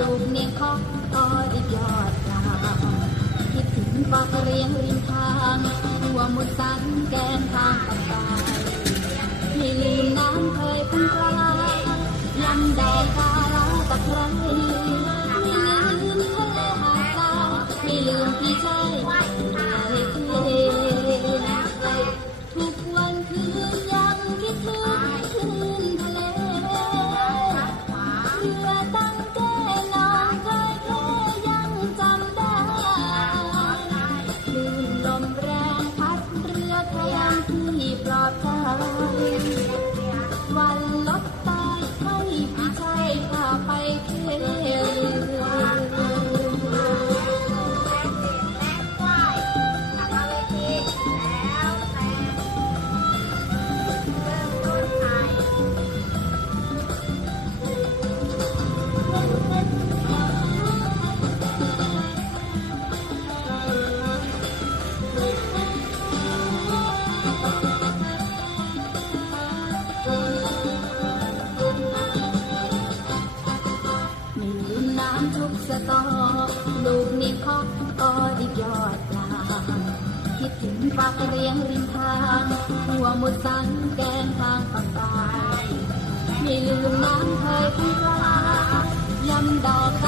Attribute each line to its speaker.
Speaker 1: ลูกเนียงคอกอ้อยยอดดาวคิดถึงปอกเรียงริมทางหัวมุดสันแกนทางต่างๆไม่ลืมน้ำเคยเป็นปลาลำใดกาลาตะไคร้ ตอลูกนี่ขอออดียอดปลาคิดถึงฝากเรียงริมทางหัวหมดสันแกงทางปักตายไม่ลืมน้ำเคยคุ้มค่ายำดอก